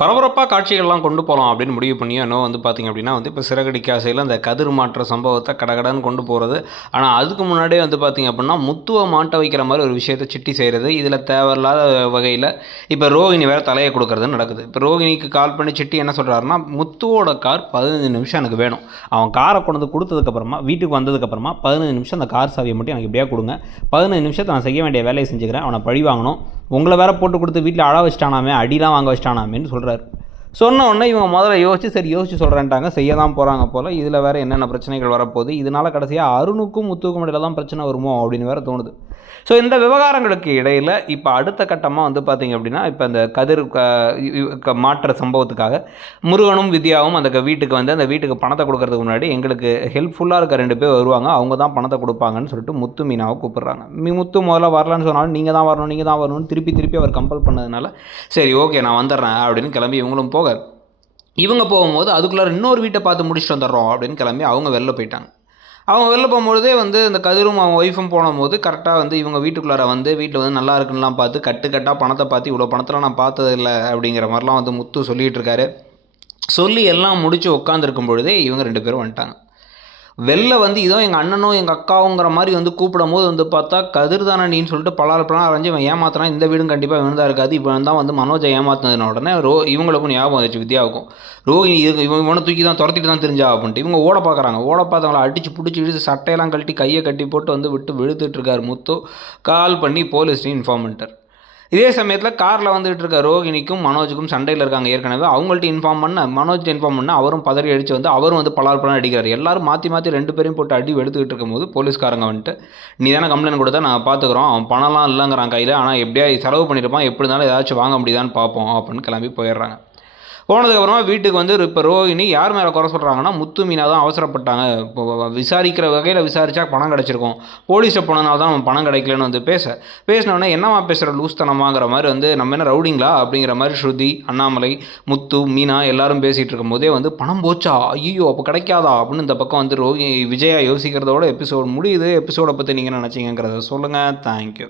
பரபரப்பாக காட்சிகள்லாம் கொண்டு போகலாம் அப்படின்னு முடிவு பண்ணியோ இன்னும் வந்து பார்த்திங்க அப்படின்னா வந்து இப்போ சிறகடி காசையில் அந்த கதிர் மாற்ற சம்பவத்தை கடகடன்னு கொண்டு போகிறது ஆனால் அதுக்கு முன்னாடியே வந்து பார்த்திங்க அப்படின்னா முத்துவை மாட்ட வைக்கிற மாதிரி ஒரு விஷயத்தை சிட்டி செய்கிறது இதில் தேவையில்லாத வகையில் இப்போ ரோகிணி வேறு தலையை கொடுக்குறதுன்னு நடக்குது. இப்போ ரோகிணிக்கு கால் பண்ணி சிட்டி என்ன சொல்கிறாருன்னா முத்துவோட கார் பதினஞ்சு நிமிஷம் எனக்கு வேணும். அவன் காரை கொண்டு வந்து கொடுத்ததுக்கப்புறமா வீட்டுக்கு வந்ததுக்கப்புறமா பதினஞ்சு நிமிஷம் அந்த கார் சாவியை மட்டும் எனக்கு இப்படியே கொடுங்க. பதினஞ்சு நிமிஷத்தை நான் செய்ய வேண்டிய வேலையை செஞ்சுக்கிறேன். அவனை பழி வாங்கணும். உங்களை வேற போட்டு கொடுத்து வீட்டில் அழ வச்சிட்டானாமே அடிலாம் வாங்க வச்சிட்டானாமேன்னு சொல்கிறாரு சொன்ன உடனே இவங்க முதல்ல யோசிச்சு சரி யோசிச்சு சொல்கிறேன்ட்டாங்க செய்ய தான் போகிறாங்க போல். இதில் வேறு என்னென்ன பிரச்சனைகள் வரப்போகுது? இதனால் கடைசியாக அருணுக்கும் முத்துக்கும் இடையில தான் பிரச்சனை வருமோ அப்படின்னு வேறு தோணுது. ஸோ இந்த விவகாரங்களுக்கு இடையில் இப்போ அடுத்த கட்டமாக வந்து பார்த்திங்க அப்படின்னா இப்போ அந்த கதிர் க மாற்ற சம்பவத்துக்காக முருகனும் வித்யாவும் அந்த க- வீட்டுக்கு வந்து அந்த வீட்டுக்கு பணத்தை கொடுக்கறதுக்கு முன்னாடி எங்களுக்கு ஹெல்ப்ஃபுல்லாக இருக்க ரெண்டு பேர் வருவாங்க. அவங்க தான் பணத்தை கொடுப்பாங்கன்னு சொல்லிட்டு முத்து மீனாவை கூப்பிட்றாங்க. மீ முத்து முதல்ல வரலன்னு சொன்னாலும் நீங்கள் தான் வரணும் நீங்கள் தான் வரணும்னு திருப்பி திருப்பி அவர் கம்பல் பண்ணதுனால சரி ஓகே நான் வந்துடுறேன் அப்படின்னு கிளம்பி இவங்களும் போக இவங்க போகும்போது அதுக்குள்ளே இன்னொரு வீட்டை பார்த்து முடிச்சுட்டு வந்துடுறோம் அப்படின்னு கிளம்பி அவங்க வெளில போயிட்டாங்க. அவங்க வெளில போகும்பொழுதே வந்து இந்த கதிரும் அவன் ஒய்ஃபும் போனபோது கரெக்டாக வந்து இவங்க வீட்டுக்குள்ளார வந்து வீட்டில் வந்து நல்லா இருக்குன்னுலாம் பார்த்து கட்டு கட்டாக பணத்தை பார்த்து இவ்வளோ பணத்தில் நான் பார்த்ததில்ல அப்படிங்கிற மாதிரிலாம் வந்து முத்து சொல்லிகிட்டு இருக்காரு. சொல்லி எல்லாம் முடித்து உட்காந்துருக்கும் பொழுதே இவங்க ரெண்டு பேரும் வந்துட்டாங்க. வெளில வந்து இதோ எங்கள் அண்ணனும் எங்கள் அக்காவுங்கிற மாதிரி வந்து கூப்பிடும் போது வந்து பார்த்தா கதிர் தானே சொல்லிட்டு பலார் பழம் அரைஞ்சு இவன் ஏமாத்தினா இந்த வீடும் கண்டிப்பாக இவன் தான் இருக்காது. இப்போ தான் வந்து மனோஜை ஏமாத்தினதுன உடனே ரோ இவங்களுக்கும் ஞாபகம் வந்துச்சு வித்யாவுக்கும். ரோஹிணி இது இவன் இவனை தூக்கி தான் துரத்திட்டு தான் தெரிஞ்சா அப்படின்ட்டு. இவங்க ஓட பார்க்குறாங்க ஓட பார்த்தவங்கள அடித்து பிடிச்சி இழுத்து சட்டையெல்லாம் கழட்டி கையை கட்டி போட்டு வந்து விட்டு விழுத்துட்டு இருக்கார் முத்து. கால் பண்ணி போலீஸ்டையும் இன்ஃபார்ம் பண்ணிட்டார். இதே சமயத்தில் காரில் வந்துட்டு இருக்க ரோகிணிக்கும் மனோஜுக்கும் சண்டையில் இருக்காங்க. ஏற்கனவே அவங்கள்ட்ட இன்ஃபார்ம் பண்ண மனோஜ் இன்ஃபார்ம் பண்ண அவரும் பதறி அடித்து வந்து அவரும் வந்து பலால் பலம் அடிக்கிறார். எல்லாரும் மாற்றி மாற்றி ரெண்டு பேரையும் போட்டு அடி எடுத்துக்கிட்டு இருக்கும்போது போலீஸ்காரங்க வந்துட்டு நீ தானே கம்ப்ளைண்ட் கொடுத்தா நாங்கள் பார்த்துக்குறோம் அவன் பணம்லாம் இல்லைங்கிறான் கையில். ஆனால் எப்படியா செலவு பண்ணியிருப்பான். எப்படி இருந்தாலும் ஏதாச்சும் வாங்க முடியுதான்னு பார்ப்போம் அப்படின்னு கிளம்பி போயிடுறாங்க. போனதுக்கப்புறமா வீட்டுக்கு வந்து இப்போ ரோஹிணி யார் மேலே குறை சொல்கிறாங்கன்னா முத்து மீனா தான் அவசரப்பட்டாங்க. இப்போ விசாரிக்கிற வகையில் விசாரித்தா பணம் கிடச்சிருக்கும். போலீஸை போனதுனால தான் அவன் பணம் கிடைக்கலன்னு வந்து பேச. பேசினோடனே என்னம்மா பேசுகிற லூஸ்தனமாங்கிற மாதிரி வந்து நம்ம என்ன ரவுடிங்களா? அப்படிங்கிற மாதிரி ஸ்ருதி அண்ணாமலை முத்து மீனா எல்லாரும் பேசிகிட்டு இருக்கும்போதே வந்து பணம் போச்சா? ஐயோ அப்போ கிடைக்காதா? அப்படின்னு இந்த பக்கம் வந்து ரோஹி விஜயா யோசிக்கிறதோட எபிசோட் முடியுது. எபிசோடை பற்றி நீங்கள் நினச்சிங்கிறத சொல்லுங்கள் தேங்க்யூ